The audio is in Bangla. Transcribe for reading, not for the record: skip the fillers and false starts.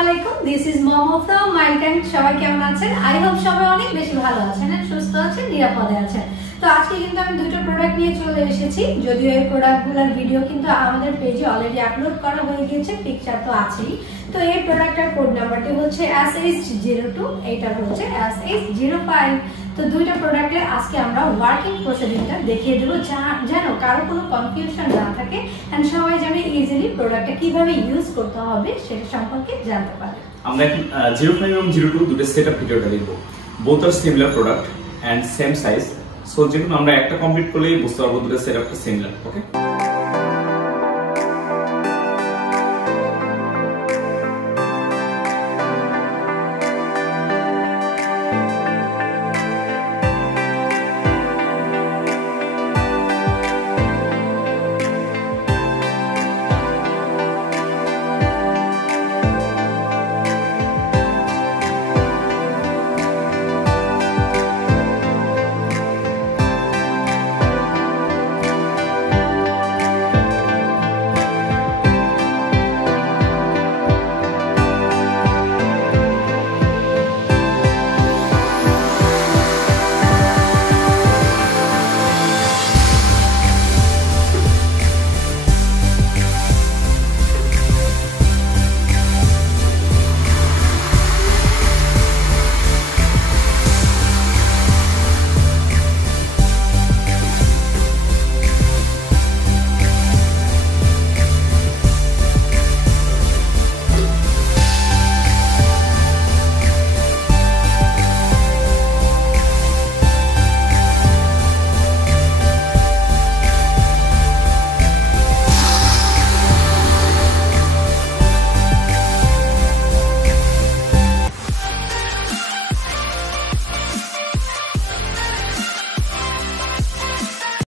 আলাইকুম, দিস ইজ মম ফ্রম মাইলট্যাঙ্ক। সবাই কেমন আছেন? আই হোপ সবাই অনেক বেশি ভালো আছেন, সুস্থ আছেন, নিরাপদে আছেন। তো আজকে কিন্তু আমি দুটো প্রোডাক্ট নিয়ে চলে এসেছি। যদিও এই প্রোডাক্টগুলোর ভিডিও কিন্তু আমাদের পেজে অলরেডি আপলোড করা হয়ে গিয়েছে, পিকচার তো আছেই। তো এই প্রোডাক্টের কোড নাম্বারটি হচ্ছে SH02, এইটার হচ্ছে SH05। তো দুইটা প্রোডাক্টের আজকে আমরা ওয়ার্কিং প্রসিডিংটা দেখিয়ে দেবো, যেন কারো কোনো কনফিউশন না থাকে এন্ড সবাই যেন ইজিলি প্রোডাক্টটা কিভাবে ইউজ করতে হবে সেটা সম্পর্কে জানতে পারে। আমরা এখন 05 এবং 02 দুটো সেটআপ ভিডিওটা দেখব। Both are similar product and same size. So যেহেতু আমরা একটা কমপ্লিট করলেই বুঝতে পারবো দুটো সেটআপটা সিমিলার। ওকে,